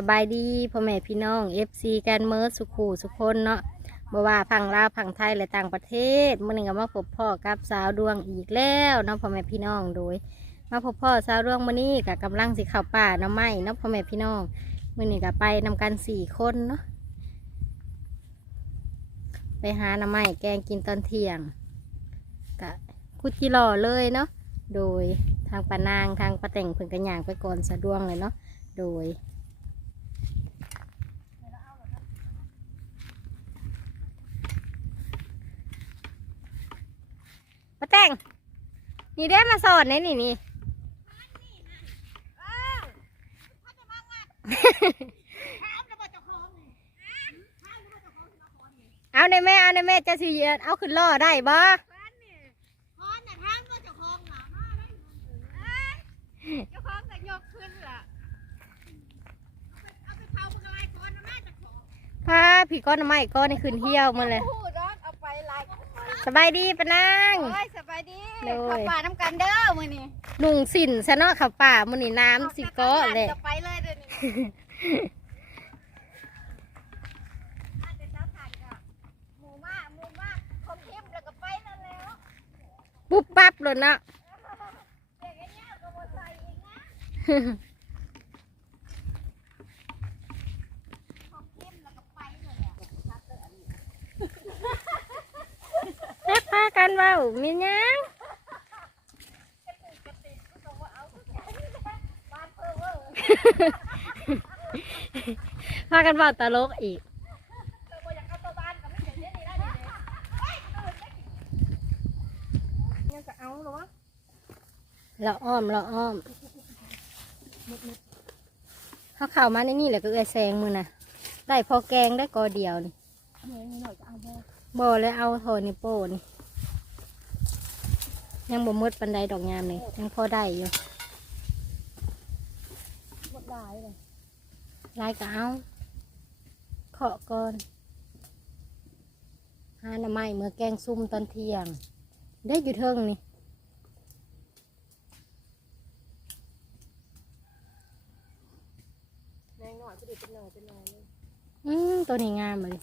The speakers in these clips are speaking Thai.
สบายดีพ่อแม่พี่น้อง FC กันเมิร์สุขูสุคนเนาะบ่ว่าพังลาวพังไทยและต่างประเทศมื่อนี้ก็มาพบพ่อกับสาวดวงอีกแล้วเนาะพ่อแม่พี่น้องโดย มาพบพ่อสาวดวงมื่อนี้กับกำลังสิเข้าป่าเนาะไม่เนาะพ่อแม่พี่น้องมื่อนี้ก็ไปนำกันสี่คนเนาะไปหาหน้ำไม้แกงกินตอนเที่ยงกะคุดจิรอเลยเนาะโดยทางปานางทางปะแต่งเพิ่นกันย่างไปก่อนสะดวงเลยเนาะโดย มาแต่ ง นี่ได้มาสอนในนี่นี่เอาในแม่เอาในแม่จะสิเยือนเอาขึ้นล่อได้บ่พาผีก้อนน้ำไม้ก้อนนี่ขึ้นเที่ยวมาเลย พูดร้อนเอาไปไล่ สบายดีปะนาง โอ้ยสบายดีโดยขับป่าน้ำกันเด้อมื้อนี้หนุ่งสินซะเนาะขับป่ามันนี่น้ำสิก้อเลยจะไปเลยเดี๋ยวนี้อันเดี๋ยวเช้าทานก็หมูมากหมูมากคมเข้มแล้วก็ไปแล้วแล้วปุ๊บปั๊บเลยเนาะเด็กไอ้เนี่ยก็บ่ใส่อีกนะคมเข้มแล้วก็ไปเลยอะ แม่พากันเว้ามีหยังบ้านเพ้อเวอร์พากันเว้าตลกอีกเธอบ่อยากเอาตัวบ้านก็ไม่เห็นเด้นี่ได้นี่เด้เฮ้ยตื่นได้ยังจะเอาเหรอวะเราอ้อมเราอ้อมเขาเข้ามาในนี่แหละก็เอื้อแซงมือน่ะได้พอแกงได้กอเดียวนี่เหนื่อยหน่อยจะเอาบ่บ่เลยเอาโทนี่โป้นี่ ยังบ่หมดปันไดดอกยามเลยยังพอได้อยู่หมดได้เลยลายก็เอาเคาะก่อนหาหน่อไม้เมื่อแกงซุ่มตอนเที่ยง ได้อยู่เทิงนี่แรงหน่อยก็ดีเป็นหน่อยเป็นหน่อยเลยอืมตัวนี้งามเลย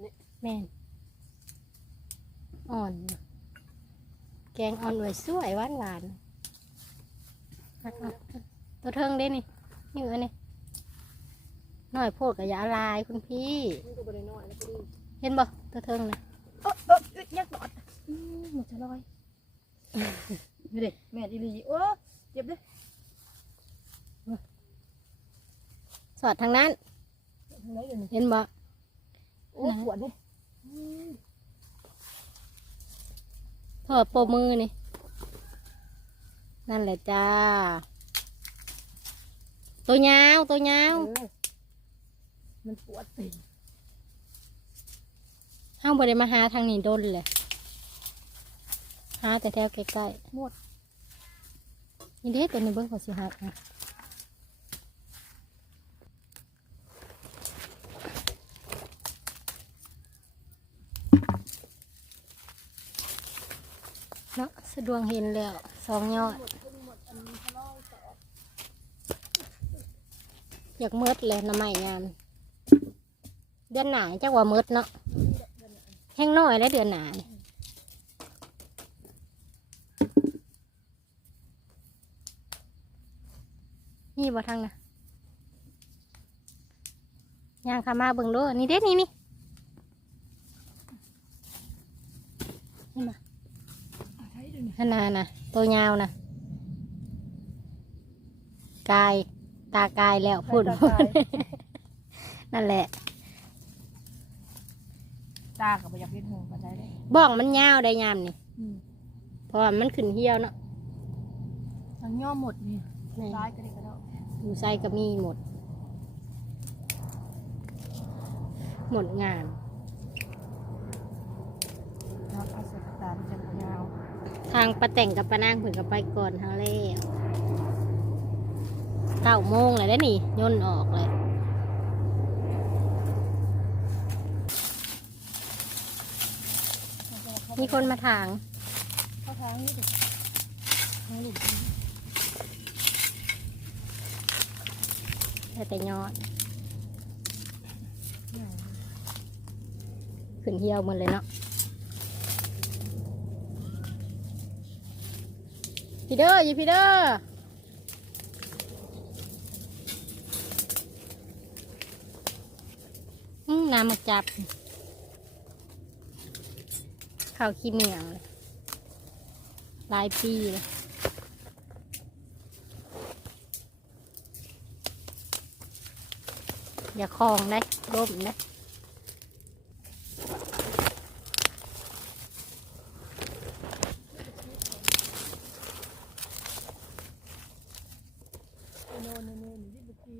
นี่แม่นอ่อนอยู่ แกงอ่อนไว้สวยหวานหวานตัวเทิงได้นี่นี่อันนี้น้อยโพดกับยาลายคุณพี่ เห็นบ่ตัวเทิงนะออเอออึดยักหลอดหมดจะลอยนี่ด็แม่ดีลีโอ้เจ็บเลยสอดทางนั้น เห็นบ่โอ้ปวดดิ ถอดโปรมือนี่ นั่นแหละจ้า ตัวยาวตัวยาวเออมันปวดสิห้างบริมาหาทางนี้โดนเลยหาแต่แถวใกล้หมดๆนี่เด้ตัวนี้เบิ้งเขาสิหักนะเนาะ สะดวงเห็นแล้วสองยอด อยากเมิดเลยน้ำใหม่งาม เดือนหนาจักว่าเมิดเนาะแห้งน้อยแล้วเดือนหนานี่นี่บ่ทางนะยางขามาเบิ่งโดูนี่เด็ดนี่นี่นี่มา ใช้เดี๋ยวนี้ขนาดนะตัวยาวนะกาย ตากายแล้วพูดตาตาย นั่นแหละ ตากับอยากเป็นหูกันได้เลยบ้องมันยาวได้ยามนี่อืมเพราะว่ามันขึ้นเหี่ยวเนาะมันย่อหมดนี่นี่ร้ายก็ได้ก็ได้อยู่ไส้ก็มีหมด หมดงานน้ำเอาเสตาลจะยาว ทางประแต่งกับประนางผึ่งกับไปก่อนทางแล้วเก้าโมงเลยได้นี่ย่นออกเลยมีคนมาถางเขาทางนี้ดิแต่แต่ยอด ขึ้นเหี่ยวหมดเลยเนาะ พี่เด้อยู่พี่เด้ออืมน้ำมาจับข้าวขี้เหนียวหลายปีเลยอย่าคลองได้ร่มนะ โน่นโน่นโน่นที่เมื่อกี้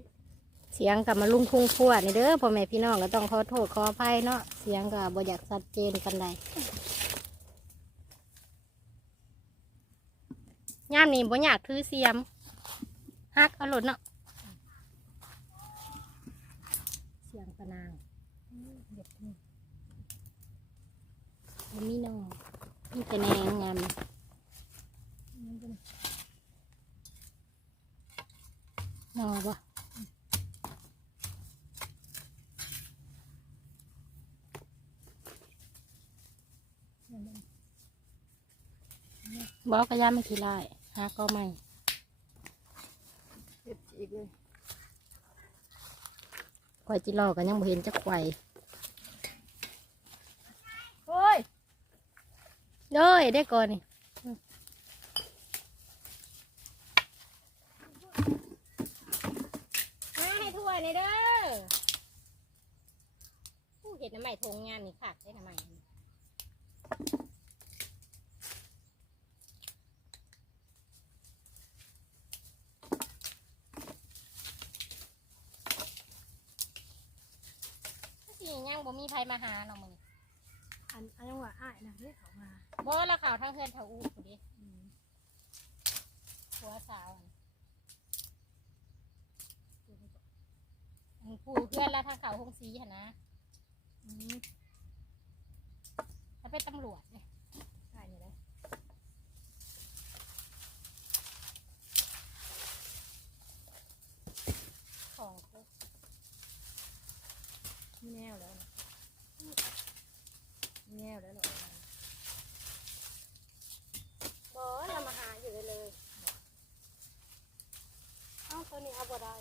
เสียงกับมาลุ่งทุ่งพัวนี่เด้อพ่อแม่พี่น้องก็ต้องขอโทษขออภัยเนาะเสียงก็บ่อยากชัดเจนกันใดย่ามนี้บ่อยากถือเสียมฮักเอาหลดเนาะเสียงปะนางเด็กนี่บ่มีน้องมีแต่แนงงามนเป็นนอบ่ มันเป็น บอกก็ย่าไม่ขี้ลายฮักก็ไม่เจ็บจีกเลยควายจิรอกันยังบ่เห็นจักไข่โอ้ยเด้ยได้ก่อนนี่มาให้ถ้วยเลยเด้อผู้เห็นน้ำใหม่ทงงานนี่ขาดได้น้ำใหม่สิ ยังบ่มีไผมาหาเนาะมึงอันอันยังว่าอ้ายนะเรียกเขามาบ่ละข่าวทางเพื่อนเท่าอูพอดีผัวสาวอันอันผู้เพื่อนแล้วทางเขาหงสีหั่นนะอืมเขาเป็นตำรวจเนี่ยอ้ายนี่แหละของเขามีแนวแล้วนะ มีแนวแล้วหรอบ่เรามาหาอยู่เลยเลยอ้าตัวนี้เอาบ่ได้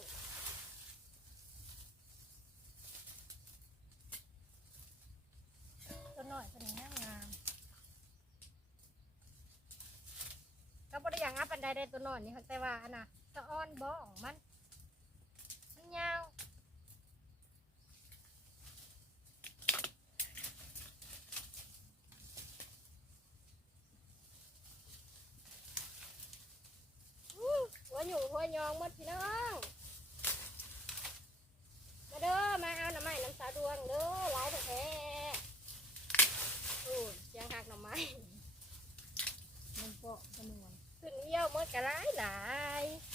ตัวน้อยตัวนี้งามงามก็บ่ได้อย่างอัพอันใดได้ตัวน้อยนี่ค่ะแต่ว่าอันน่ะตะอ้อนบ่ของมันยาว หัวหยูหัวยองหมดพี่น้องมาเด้อมาเอาหน่อไม้น้ำสาดวงเด้อหลายแท้ๆโอ้ยเสียงหักหน่อไม้ มันก็จำนวน ขึ้ นเยี่ยวหมดกะหลายหลายๆ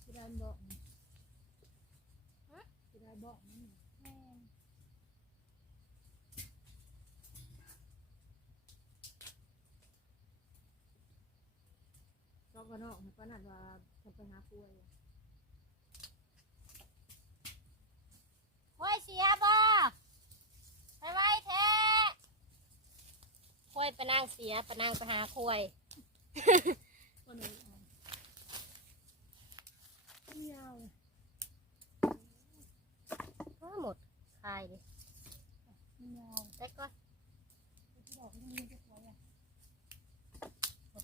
ที่ได้บอกที่ได้บอกมันแม่นก็กระนอกมันก็นัดว่าจะไปหากล้วยห้วยเสียบ่ไปไว้แท้ห้วยไปนั่งเสียไปนั่งไปหาควยก็เลยเอายาวก็หมดคายเลยยาวแต่ก็บอกว่มันจะสวยอะ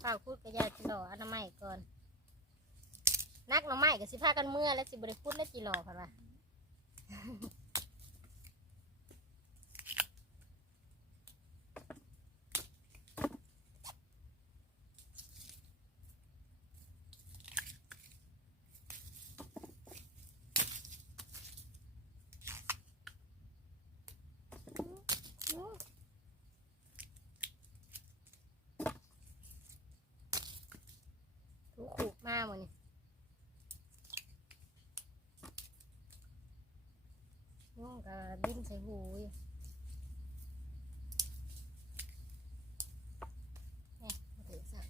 ข้าวพูดกับยายจิหล่ออนนามัยก่อน นักหน่อไม้กับสิพากันเมื่อแล้วสิบริพูดแล้วจิหล่อค่ะ ง่วงกับบินใส่หูอยู่นี่มาถึงสั่ง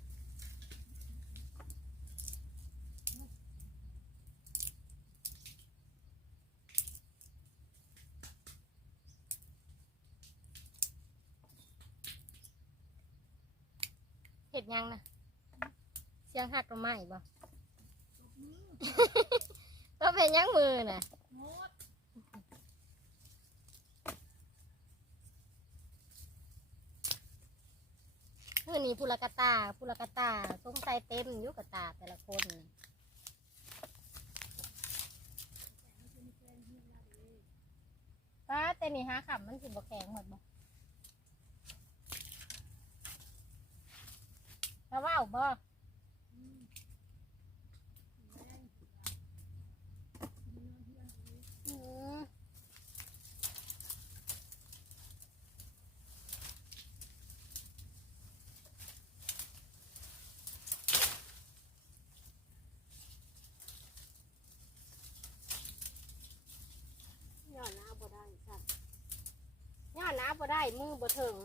เห็ดยังนะเสียงหักตัวไม้บ่ ก็เป็นยังมือน่ะ พุลกตาพุลกตาสงสัยเต็มยุกตาแต่ละคนน่ะป้าแต่นี่ฮะขับมันถึงบกแข็งหมดบ่แล้วว่าวบ่อืมย้อนหน้าบ่ได้สัตว์ย้อนหน้าบ่ได้ มือบ่ถึง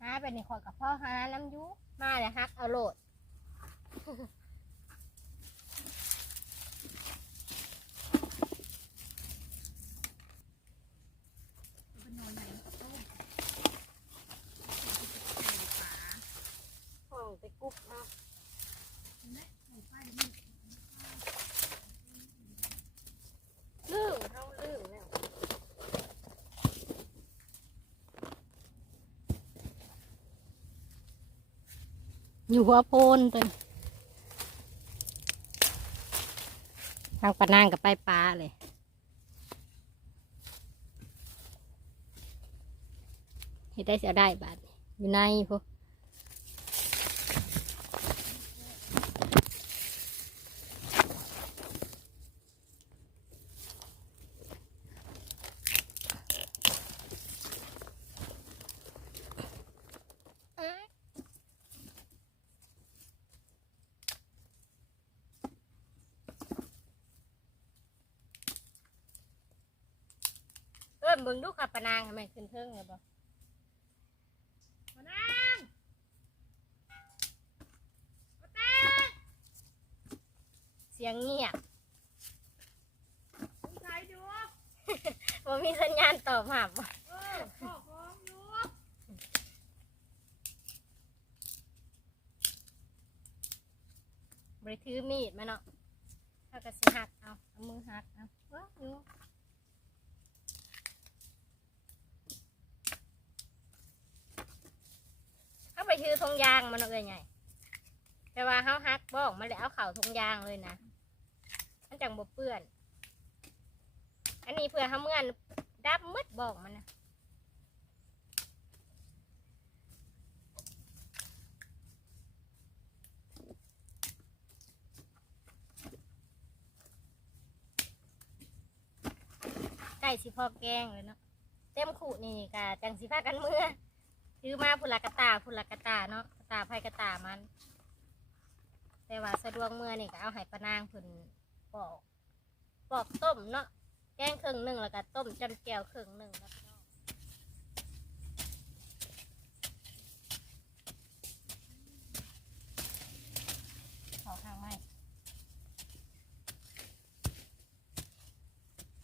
หาไปในขอดกับพ่อหาน้ำยุมาเลยฮักเอาโหลด เป็นนอนไหนต้ม ห้องไปกุ๊บเอา และหมูป้านี่ ลืมเขาลืมแล้ว อยู่หัวโพนตัวนางปะนางกับไปปลาเลยเห็ดได้เสียได้บาทอยู่ในพวก เบิ่งดูค่ะปะนางทำไมขึ้นเทิงเลยบ่ปนางมางเสียงเงียบ สงสัยดู บ่มีสัญญาณตอบรับบ่ เออพ่อของอยู่ บ่ได้ถือมีดมาเนาะถ้าก็สิหักเอาเอามือหักเอาเว้าอยู่เอาไป ถือธงยางมันเนาะเอ้ยใหญ่แต่ว่าเฮาหักบอกมาแล้วเอาเข่าธงยางเลยนะมันจังบเปื้อน อันนี้เพื่อเฮาเมื่อนดับมืดบอกมันนะไก่สิพอแกงเลยเนาะเต็มขู่นี่กะจังสิพากันเมื่อ ถือมาพุนละกะตาพุนละกะตาเนาะกะตาไผ่กะตามัน แต่ว่าสะดวกเมื่อนี่ก็เอาไห้ปะนางเพิ่นปอก ปอกต้มเนาะแกงครึ่งหนึ่งแล้วก็ต้มจำแก้วครึ่งหนึ่งแล้วพี่น้องขอข้างไม้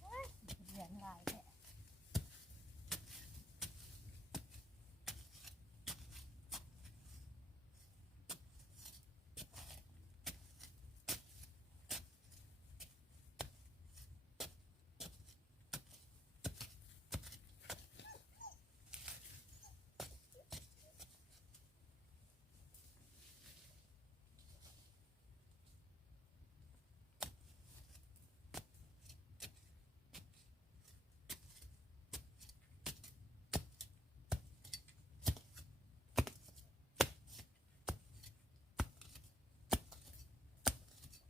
เฮ้ยเหลืองลายแท้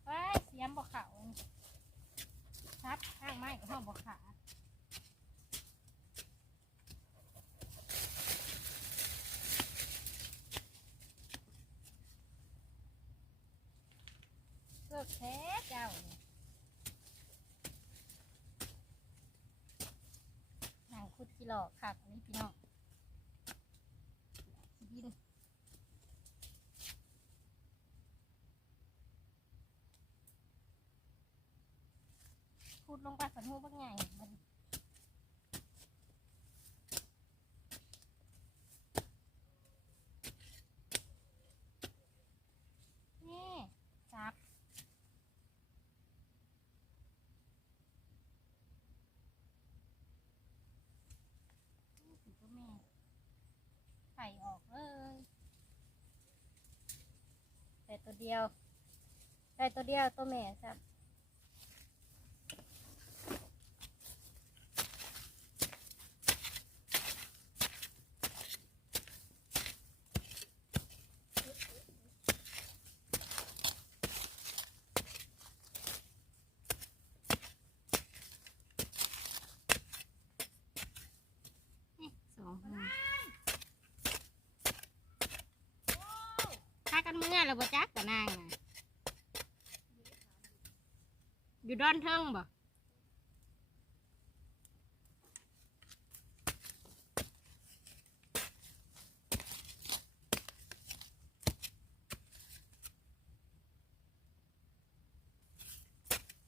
เฮ้ ยเสียมบ่เขาซับข้างไม้กับห้องบ่ขาเลิกแท้เจ้าเนี่ยนางคุดกิโลขาดอันนี้พี่น้อง บักใหญ่มันนี่จับนี่สิก็แม่ไข่ออกเลยแต่ตัวเดียว ได้ตัวเดียวตัวแม่ครับ บ่จักกับนางน่ะอยู่ด้อนเทิงบ่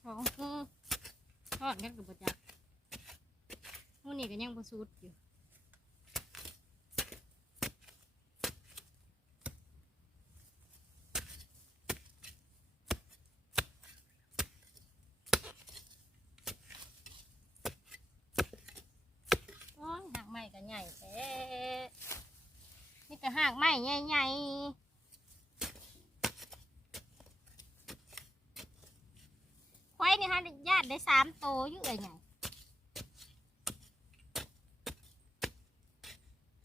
สองคู่ทอดกันกับบ่จักมูนี่ก็ยังบ่สุดอยู่ โอ้ยหากไม้ก็ใหญ่แท้นี่ก็หากไม้ใหญ่ๆควายนี่ฮะญาติได้สามโตวอยู่เอ่ยไง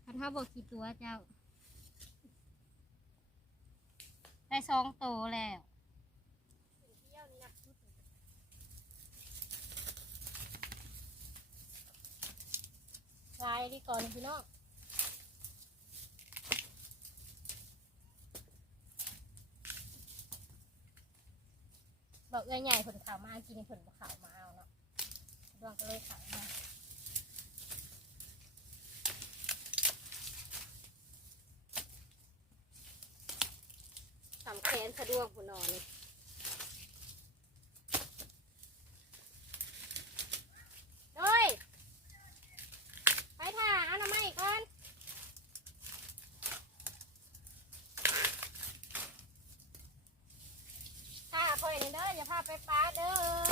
คันเขาบอกกี่ตัวเจ้า ได้สองโตวแล้ว ลายดีก่อนพี่น้องบอกเอ้ยใหญ่ผลข่าวมากินผลข่าวมา เอาเนาะดวงก็เลยขายมาทำแขนสะดวกคุณนอนนี่โดยไปถ่าเอาหน่อไม้ก่อนถ่าคอยนี่เด้ออย่าพาไปป้าเด้อ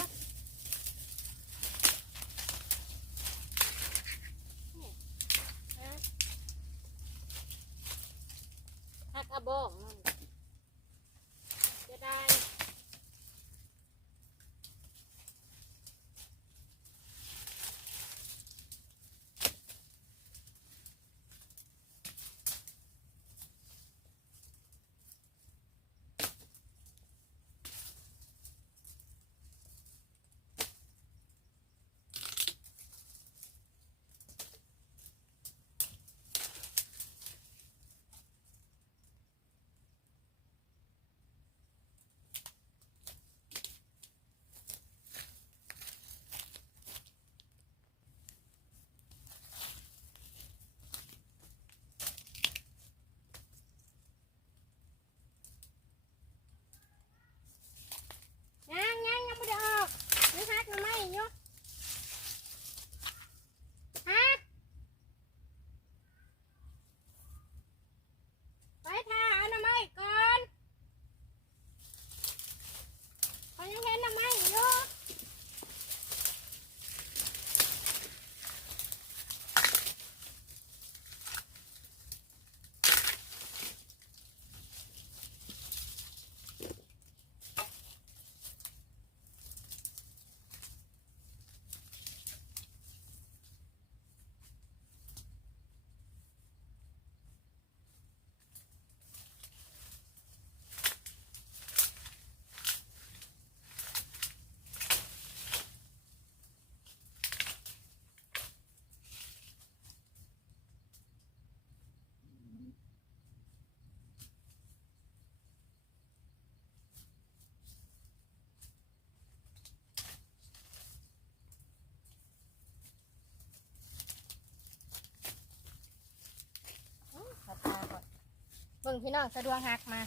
บิ่งพี่น้องสะดวกหักมา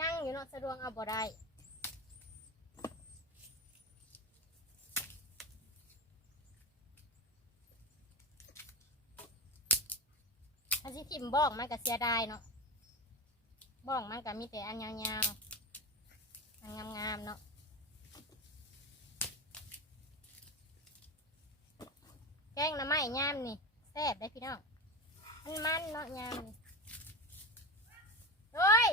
ยั่งอยู่เนาะสะดวกเอาบ่ได้ถ้าสิทิมบ้องมันก็เสียดายเนาะบ้องมันก็มีแต่อันยาวๆ อันงามๆเนาะแกงน้ำไม้ยามนี่แซ่บได้พี่น้อง มันมันเนาะยามนี่เฮ้ย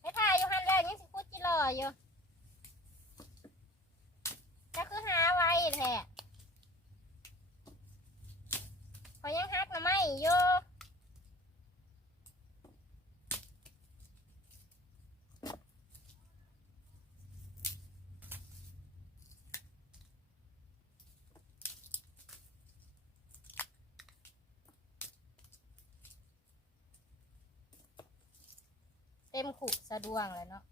ให้ถ่ายอยู่หันแล้วยังสิพูดจิรออยู่จะคือหาไว้แท้พอยังฮักมาไม่อยู่ เต็มขุสะดวงเลยเนาะ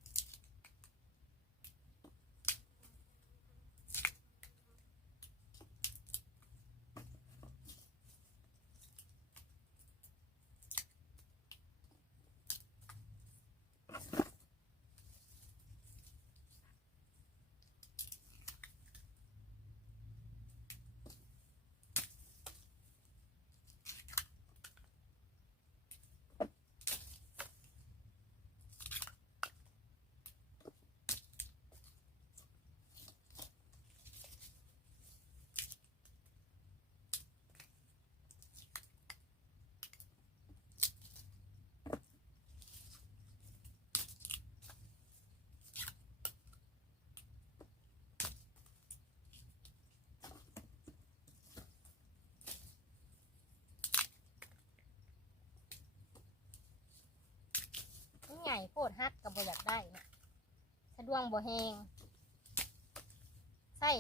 บ่อยากได้นะสะดวงบ่แหงใส่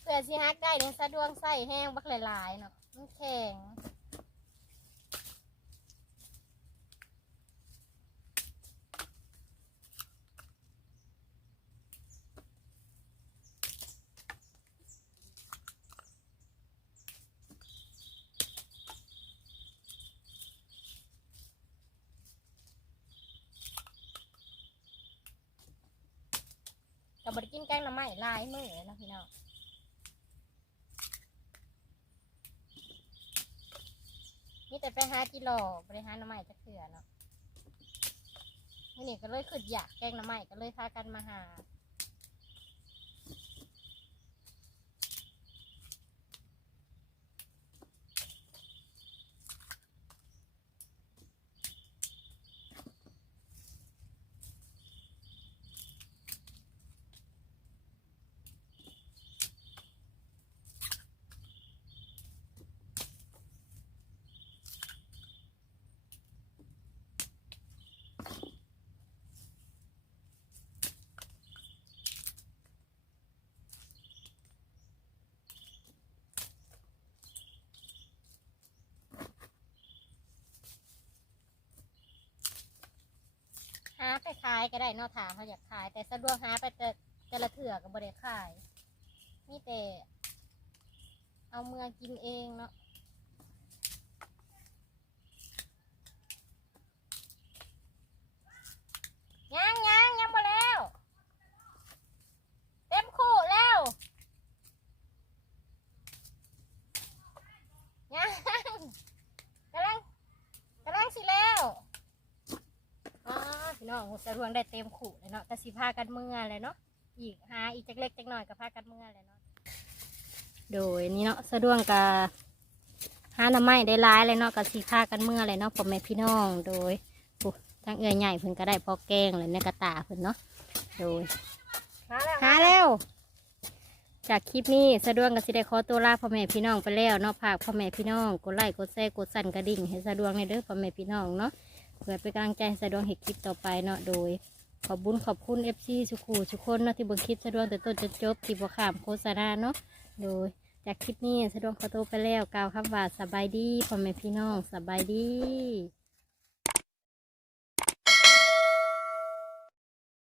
เพื่อสิฮักได้เนี่ยสะดวงใส่แห้งบักหลายๆเนาะมันแข็ง กั บบไดกินแกงหน้ำไม้ลายมือเลยเนาะพี่น้องนี่แต่ไปหากิโลบริหารหน้ำไม้จะเถื่อเนาะนี่นี่ก็เลยขึ้นอยากแกงหน้ำไม้ก็เลยพากันมาหาาไปขายก็ได้เนอกถามเขาอยากขาย แต่สะดวกหาไปแต่แต่ละเถื่อก็บ่ได้ขายนี่แต่เอาเมือกินเองเนาะยังยังยังบ่แล้ว เต็มคู่แล้วยังกำลังกำลังสิแล้ว อ๋อ พี่น้องสะดวงได้เต็มขู่เลยเนาะแต่สิพากันเมื่อเลยเนาะอีกหาอีกจักเล็กจักหน่อยก็พากันเมื่อเลยเนาะโดยนี่เนาะสะดวงกับหาหน้ำไม้ได้ร้ายเลยเนาะกับสิพากันเมื่อเลยเนาะพ่อแม่พี่น้องโดยปุ๊ทั้งเอื้อยใหญ่เพิ่นก็ได้พอแกงเลยในกระตาเพิ่นเนาะโดยหาแล้วหาแล้วจากคลิปนี้สะดวกกับสิได้ขอตัวลาพ่อแม่พี่น้องไปแล้วเนาะฝากพ่อแม่พี่น้องกดไลค์กดแชร์กดสั่นกระดิ่งให้สะดวกในเด้อพ่อแม่พี่น้องเนาะ เพื่อเป็นกำลังใจสะดวงเห็นคลิปต่อไปเนาะโดย ขอบบุญขอบคุณเอฟซีสุขูทุกคนเนาะที่บิ่งคลิปสะดวงแต่ต้นจนจบที่บวขามโฆษณาเนาะโดยจากคลิปนี้สะดวงขอตัวไปแล้วกล่าวคำว่าสบายดีพ่อแม่พี่น้องสบายดี